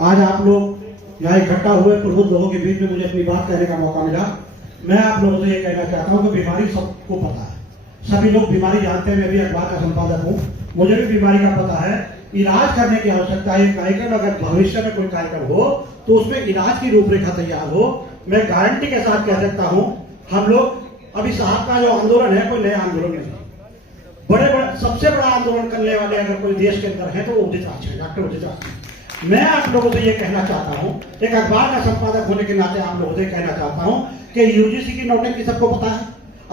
आज आप लोग यहाँ इकट्ठा हुए प्रबुद्ध लोगों के बीच में मुझे अपनी बात कहने का मौका मिला। मैं आप लोगों से ये कहना चाहता हूँ कि बीमारी सबको पता है, सभी लोग बीमारी जानते हैं। मैं भी अखबार का संपादक हूँ, मुझे भी बीमारी का पता है। इलाज करने की आवश्यकता है। कार्यक्रम अगर भविष्य में कोई कार्यक्रम हो तो उसमें इलाज की रूपरेखा तैयार हो। मैं गारंटी के साथ कह सकता हूँ, हम लोग अभी साहब का जो आंदोलन है कोई नया आंदोलन नहीं, बड़े बड़े सबसे बड़ा आंदोलन करने वाले अगर कोई देश के अंदर है तो वो उदित राज है, डॉक्टर उदित राज। मैं आप लोगों से ये कहना चाहता हूँ, एक अखबार का संपादक होने के नाते आप लोगों से कहना चाहता हूँ कि यूजीसी की नोटिस सबको पता है,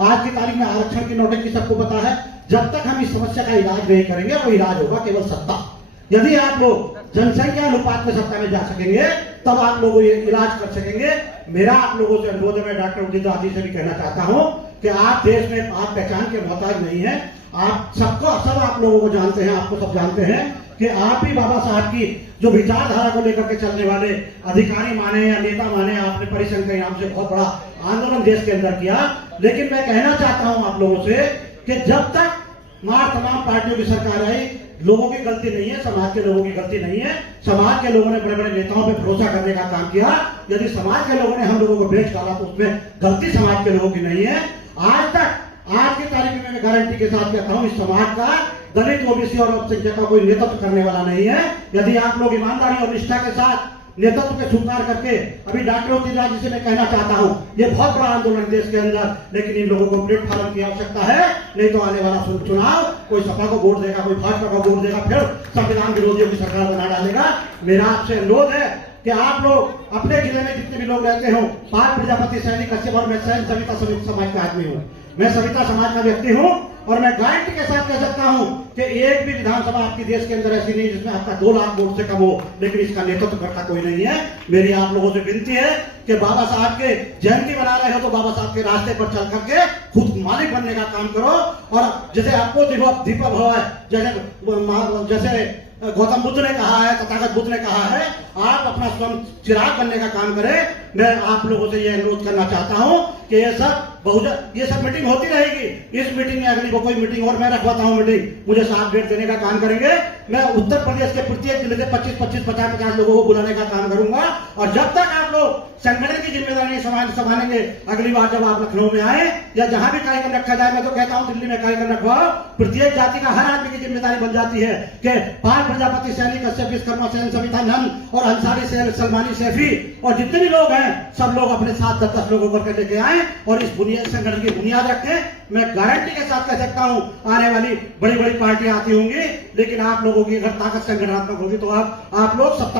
आज की तारीख में आरक्षण की नोटिस सबको पता है। जब तक हम इस समस्या का इलाज नहीं करेंगे वो इलाज होगा केवल सत्ता। यदि आप लोग जनसंख्या अनुपात में सत्ता में जा सकेंगे तब आप लोग ये इलाज कर सकेंगे। मेरा आप लोगों से अनुरोध है, मैं डॉक्टर उदित राज जी से भी कहना चाहता हूँ कि आप देश में आप पहचान के मोहताज नहीं है। आप सबको सब आप लोगों को जानते हैं, आपको सब जानते हैं कि आप ही बाबा साहब की जो विचारधारा को लेकर के चलने वाले अधिकारी माने या नेता माने, आपने परिसंघ के नाम से बहुत बड़ा आंदोलन देश के अंदर किया। लेकिन मैं कहना चाहता हूं आप लोगों से कि जब तक तमाम पार्टियों की सरकार आई, लोगों की गलती नहीं है, समाज के लोगों की गलती नहीं है। समाज के लोगों ने बड़े बड़े नेताओं पर भरोसा करने का काम किया। यदि समाज के लोगों ने हम लोगों को बेच डाला तो उसमें गलती समाज के लोगों की नहीं है। आज की तारीख में मैं गारंटी के साथ कहता हूं, इस समाज का दलित, ओबीसी और अल्पसंख्यक का कोई नेतृत्व करने वाला नहीं है। यदि आप लोग ईमानदारी और निष्ठा के साथ नेतृत्व के स्वीकार करके, अभी डॉक्टर उदित राज जी से मैं कहना चाहता हूं, ये बहुत बड़ा आंदोलन देश के अंदर, लेकिन इन लोगों को प्लेटफॉर्म की आवश्यकता है। नहीं तो आने वाला चुनाव कोई सपा को वोट देगा, कोई भाजपा को वोट देगा, फिर संविधान विरोधियों की सरकार बना डालेगा। मेरा आपसे अनुरोध है कि आप लोग अपने जिले में जितने भी लोग रहते हो, 5 प्रजापति, सैनिक, कश्यप और मैं स्वयं सविता समाज का आदमी हूँ, मैं सविता समाज का व्यक्ति हूँ। और मैं गारंटी के साथ कह सकता हूं कि एक भी विधानसभा आपकी देश के अंदर ऐसी नहीं जिसमें आपका 2 लाख वोट से कम हो, लेकिन इसका नेतृत्व करता कोई नहीं है। मेरी आप लोगों से विनती है कि बाबा साहब के जयंती मना रहे हो तो बाबा साहब के रास्ते पर चल करके खुद मालिक बनने का काम करो। और जैसे आपको दीपक भव है, जैसे गौतम बुद्ध ने कहा है, तथागत बुद्ध ने कहा है, आप अपना स्वयं चिराग बनने का काम करें। मैं आप लोगों से यह अनुरोध करना चाहता हूं कि ये सब मीटिंग होती रहेगी। इस मीटिंग में अगली कोई मीटिंग और मैं रखवाता हूं, मीटिंग मुझे साफ डेट देने का काम करेंगे। मैं उत्तर प्रदेश के प्रत्येक जिले से 25-25, 50-50 लोगों को बुलाने का काम करूंगा। और जब तक आप लोग संगठन की जिम्मेदारी संभालेंगे, अगली बार जब आप लखनऊ में आए या जहां भी कार्यक्रम रखा जाए, मैं तो कहता हूं दिल्ली में कार्यक्रम रखवाओ, प्रत्येक जाति का हर आदमी की जिम्मेदारी बन जाती है कि 5 प्रजापति, सैनिक, कश्यप, विश्वकर्मा, सेन, सविता, नंद और अंसारी, सलमानी, सैफी और जितने भी लोग हैं, सब लोग अपने साथ 10-10 लोगों करके लेके आए और इस संगठन की बुनियाद रखें। मैं गारंटी के साथ कह सकता हूं, आने वाली बड़ी बड़ी पार्टियां आती होंगी, लेकिन आप लोगों की अगर ताकत संगठनात्मक होगी तो आप लोग सत्ता